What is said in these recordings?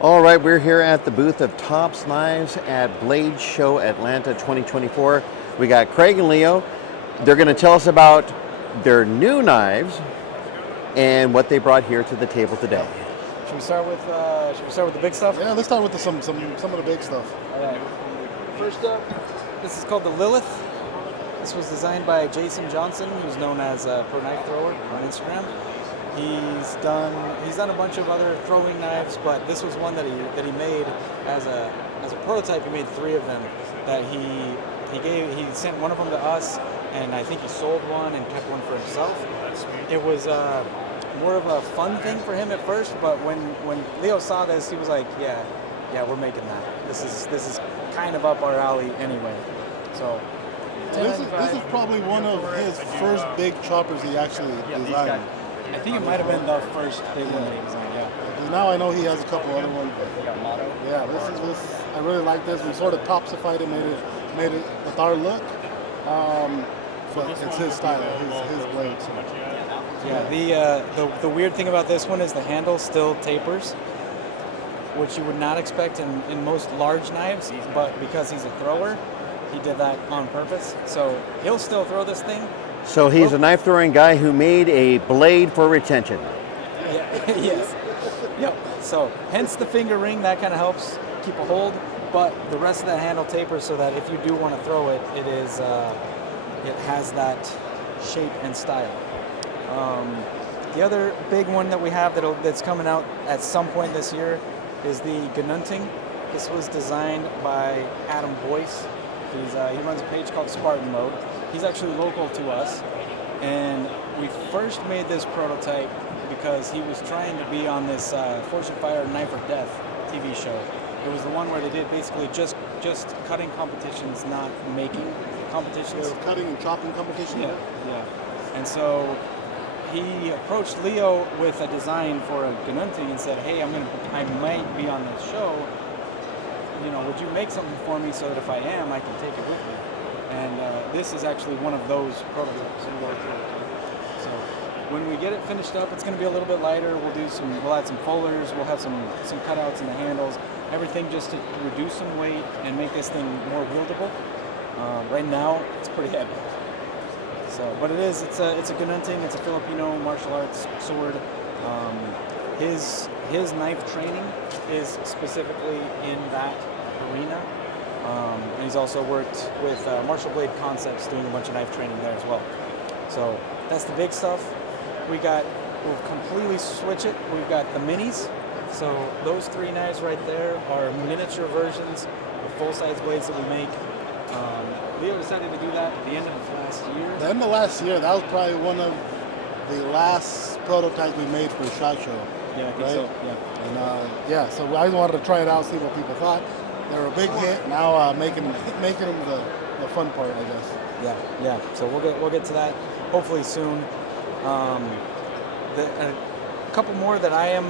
All right, we're here at the booth of Tops Knives at Blade Show Atlanta 2024. We got Craig and Leo. They're going to tell us about their new knives and what they brought here to the table today. Should we start with the big stuff? Yeah, let's start with some of the big stuff. All right. First up, this is called the Lilith. This was designed by Jason Johnson, who's known as Pro Knife Thrower on Instagram. He's done a bunch of other throwing knives, but this was one that he made as a prototype. He made 3 of them that he sent one of them to us, and I think he sold one and kept one for himself. It was more of a fun thing for him at first, but when Leo saw this, he was like, yeah, we're making that. This is kind of up our alley anyway. So this is probably one of his first big choppers he actually designed. I think it might have been the first big one that he designed, yeah. Because now I know he has a couple other ones. But yeah, this I really like this. We sort of topsified it, made it with our look. But it's his style, his blade. Yeah, the weird thing about this one is the handle still tapers, which you would not expect in most large knives, but because he's a thrower, he did that on purpose. So he'll still throw this thing. So he's a knife throwing guy who made a blade for retention. Yeah. Yes. Yep. So hence the finger ring, that kind of helps keep a hold, but the rest of that handle tapers so that if you do want to throw it, it has that shape and style. The other big one that we have that's coming out at some point this year is the Gnunting. This was designed by Adam Boyce. He runs a page called Spartan Mode. He's actually local to us, and we first made this prototype because he was trying to be on this Fortune Fire Knife or Death TV show. It was the one where they did basically just cutting competitions, not making competitions. They were cutting and chopping competitions? Yeah. And so he approached Leo with a design for a Gnunting and said, hey, I might be on this show. Would you make something for me so that if I am, I can take it with me? And this is actually one of those prototypes. So when we get it finished up, it's going to be a little bit lighter. We'll add some fullers. We'll have some cutouts in the handles. Everything just to reduce some weight and make this thing more wieldable. Right now, it's pretty heavy. So, but it's a Gnunting. It's a Filipino martial arts sword. His knife training is specifically in that arena. And he's also worked with Martial Blade Concepts doing a bunch of knife training there as well. So that's the big stuff. We'll completely switch it. We've got the minis. So those 3 knives right there are miniature versions of full-size blades that we make. Leo decided to do that at the end of last year. The end of last year, that was probably one of the last prototypes we made for SHOT Show. Yeah, I think right? so. Yeah. And so I wanted to try it out, see what people thought. They were a big hit. Now making them the fun part, I guess. Yeah. So we'll get to that hopefully soon. A couple more that I am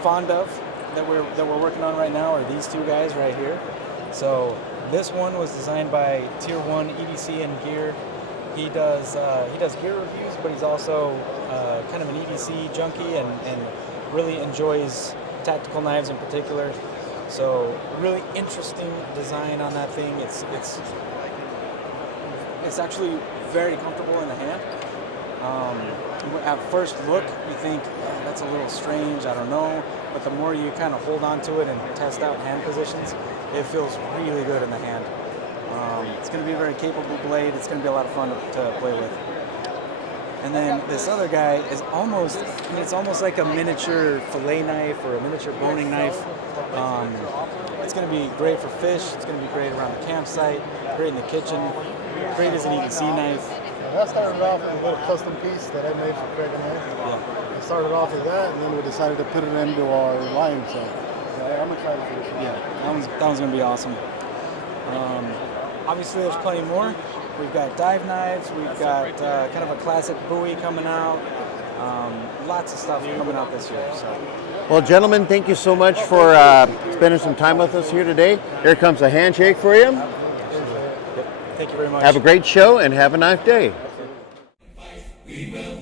fond of that we're working on right now are these 2 guys right here. So this one was designed by Tier 1 EDC and Gear. He does gear reviews, but he's also kind of an EDC junkie and really enjoys tactical knives in particular. So really interesting design on that thing. It's actually very comfortable in the hand. At first look, you think that's a little strange, I don't know, but the more you kind of hold on to it and test out hand positions, it feels really good in the hand. It's going to be a very capable blade. It's going to be a lot of fun to play with. And then this other guy is it's almost like a miniature fillet knife or a miniature boning knife. It's going to be great for fish. It's going to be great around the campsite, great in the kitchen, great as an EDC knife. That started off with a little custom piece that I made for Craig and I. Yeah. We started off with that, and then we decided to put it into our line. So I'm excited for this one. Yeah, that one's going to be awesome. Obviously, there's plenty more. We've got dive knives. We've got kind of a classic Bowie coming out. Lots of stuff coming out this year. So. Well, gentlemen, thank you so much for spending some time with us here today. Here comes a handshake for you. Thank you very much. Have a great show and have a nice day. We will